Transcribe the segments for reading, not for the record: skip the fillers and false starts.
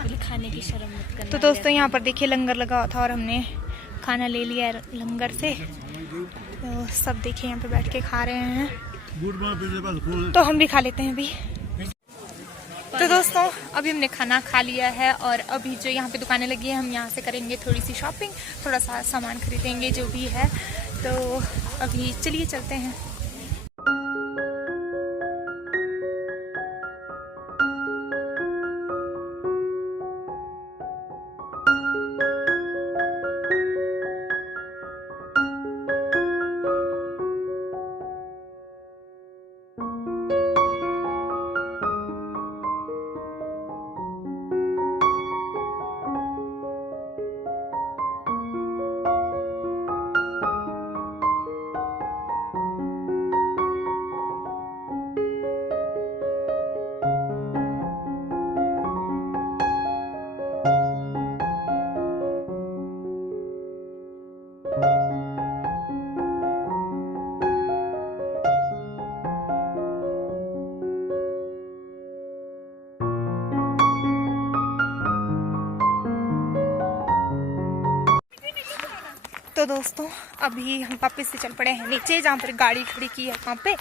खाने की शर्म मत करना। तो दोस्तों यहाँ पर देखिए लंगर लगा हुआ था और हमने खाना ले लिया है लंगर से। तो सब देखिए यहाँ पे बैठ के खा रहे हैं, तो हम भी खा लेते हैं अभी। तो दोस्तों अभी हमने खाना खा लिया है और अभी जो यहाँ पे दुकानें लगी है हम यहाँ से करेंगे थोड़ी सी शॉपिंग, थोड़ा सा सामान खरीदेंगे जो भी है। तो अभी चलिए चलते हैं। तो दोस्तों अभी हम वापस से चल पड़े हैं नीचे जहाँ पर गाड़ी खड़ी की है वहाँ पे।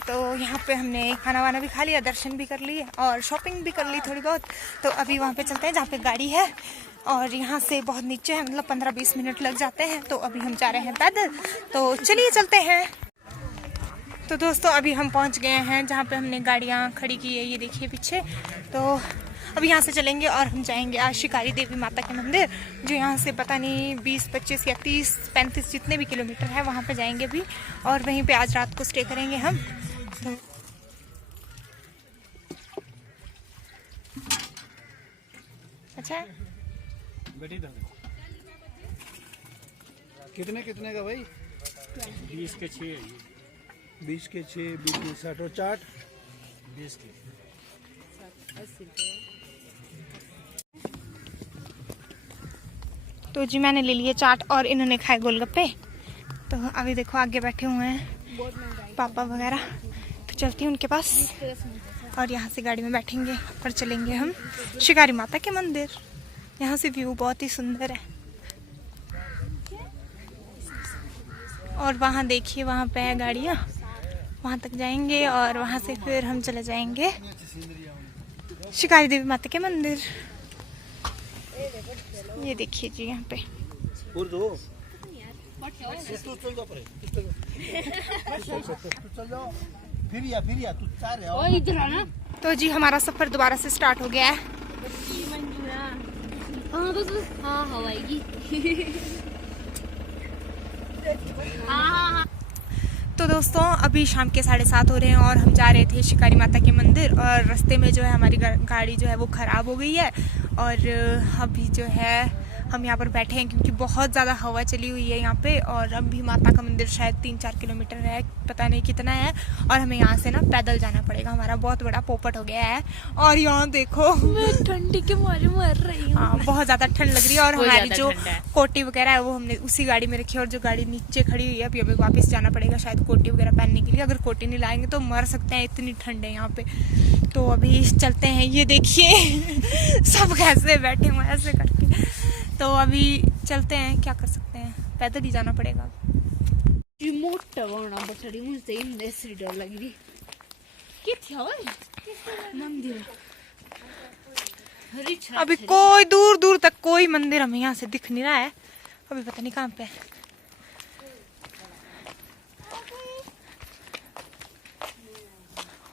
तो यहाँ पे हमने खाना वाना भी खा लिया, दर्शन भी कर लिए और शॉपिंग भी कर ली थोड़ी बहुत। तो अभी वहाँ पे चलते हैं जहाँ पे गाड़ी है और यहाँ से बहुत नीचे है, मतलब 15-20 मिनट लग जाते हैं। तो अभी हम जा रहे हैं पैदल, तो चलिए चलते हैं। तो दोस्तों अभी हम पहुँच गए हैं जहाँ पे हमने गाड़ियाँ खड़ी की है, ये देखिए पीछे। तो अब यहाँ से चलेंगे और हम जाएंगे आज शिकारी देवी माता के मंदिर, जो यहाँ से पता नहीं 20-25 या 30-35 जितने भी किलोमीटर है वहाँ पे जाएंगे अभी, और वहीं पे आज रात को स्टे करेंगे हम। तो अच्छा कितने कितने का भाई? 20 के 6 है ये। 20 के 6, 20 के 60 और चाट 20 के 80 रुपये। तो जी मैंने ले लिए चाट और इन्होंने खाए गोलगप्पे। तो अभी देखो आगे बैठे हुए हैं पापा वगैरह, तो चलती हूँ उनके पास और यहाँ से गाड़ी में बैठेंगे और चलेंगे हम शिकारी माता के मंदिर। यहाँ से व्यू बहुत ही सुंदर है और वहाँ देखिए वहाँ पे है गाड़ियाँ, वहाँ तक जाएंगे और वहाँ से फिर हम चले जाएंगे शिकारी देवी माता के मंदिर। ये देखिए जी यहाँ पे। तो जी हमारा सफर दोबारा से स्टार्ट हो गया है। हाँ हवाएगी। तो दोस्तों अभी शाम के 7:30 हो रहे हैं और हम जा रहे थे शिकारी माता के मंदिर, और रास्ते में जो है हमारी गाड़ी जो है वो ख़राब हो गई है और अभी जो है हम यहाँ पर बैठे हैं क्योंकि बहुत ज़्यादा हवा चली हुई है यहाँ पे। और अभी माता का मंदिर शायद 3-4 किलोमीटर है, पता नहीं कितना है, और हमें यहाँ से ना पैदल जाना पड़ेगा। हमारा बहुत बड़ा पोपट हो गया है और यहाँ देखो मैं ठंडी के मारे मर रही हूँ। हाँ बहुत ज़्यादा ठंड लग रही है और हमारी जो कोटी वगैरह है वो हमने उसी गाड़ी में रखी है, और जो गाड़ी नीचे खड़ी हुई है अभी हमें वापस जाना पड़ेगा शायद कोटी वगैरह पहनने के लिए। अगर कोटी नहीं लाएंगे तो मर सकते हैं, इतनी ठंड है यहाँ पे। तो अभी चलते हैं, ये देखिए सब कैसे बैठे हुए ऐसे करके। तो अभी चलते हैं, क्या कर सकते हैं, पैदल ही जाना पड़ेगा। मोटा वाला बटरी मुझे ऐसी डर लग रही। क्या मंदिर अभी कोई दूर दूर तक कोई मंदिर हमें यहाँ से दिख नहीं रहा है, अभी पता नहीं कहाँ पे है।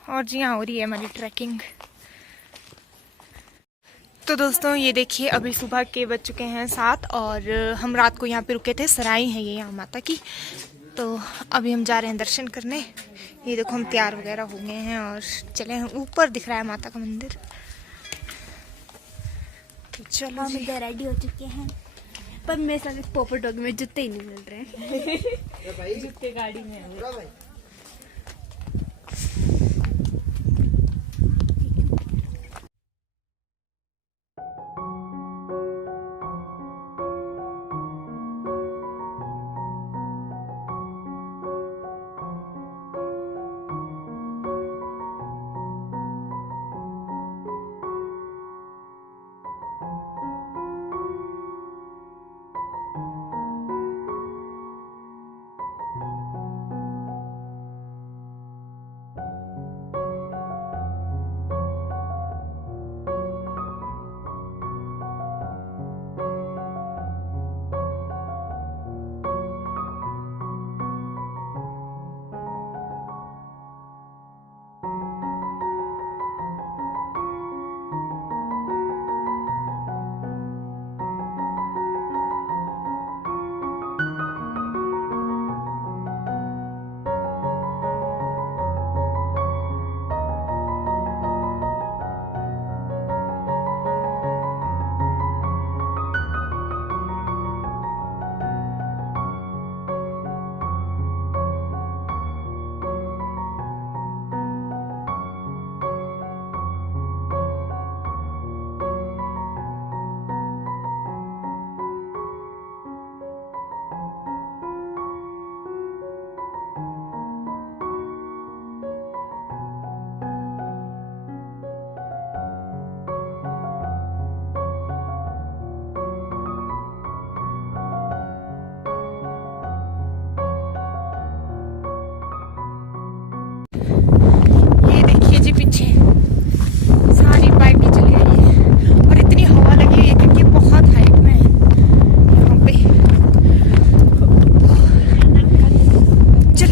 और जी हाँ हो रही है हमारी ट्रैकिंग। तो दोस्तों ये देखिए अभी सुबह के बज चुके हैं 7 और हम रात को यहाँ पे रुके थे, सराई है ये यहाँ माता की। तो अभी हम जा रहे हैं दर्शन करने। ये देखो हम तैयार वगैरह हो गए हैं और चले हैं, ऊपर दिख रहा है माता का मंदिर। तो चलो हम रेडी हो चुके हैं, पर मेरे साथ पोपट डॉग में जूते ही नहीं मिल रहे हैं। जूते गाड़ी में है।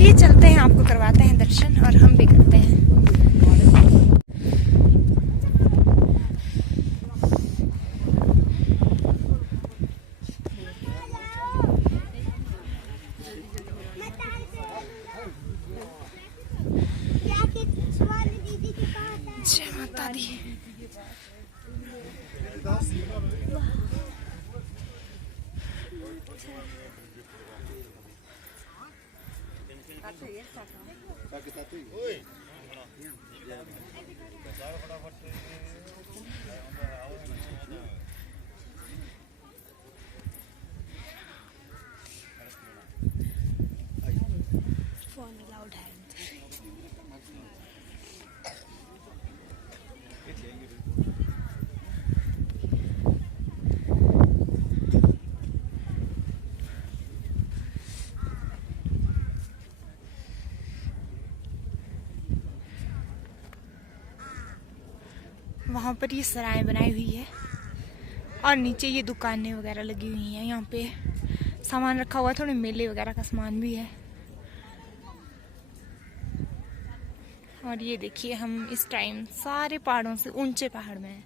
चलिए चलते हैं, आपको करवाते हैं दर्शन और हम भी करते हैं। जय माता दी। फोन अलाउड है। वहाँ पर ये सराय बनाई हुई है और नीचे ये दुकानें वगैरह लगी हुई हैं। यहाँ पे सामान रखा हुआ है, थोड़े मेले वगैरह का सामान भी है। और ये देखिए हम इस टाइम सारे पहाड़ों से ऊंचे पहाड़ में हैं।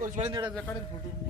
और बड़े नेड़ा फोटो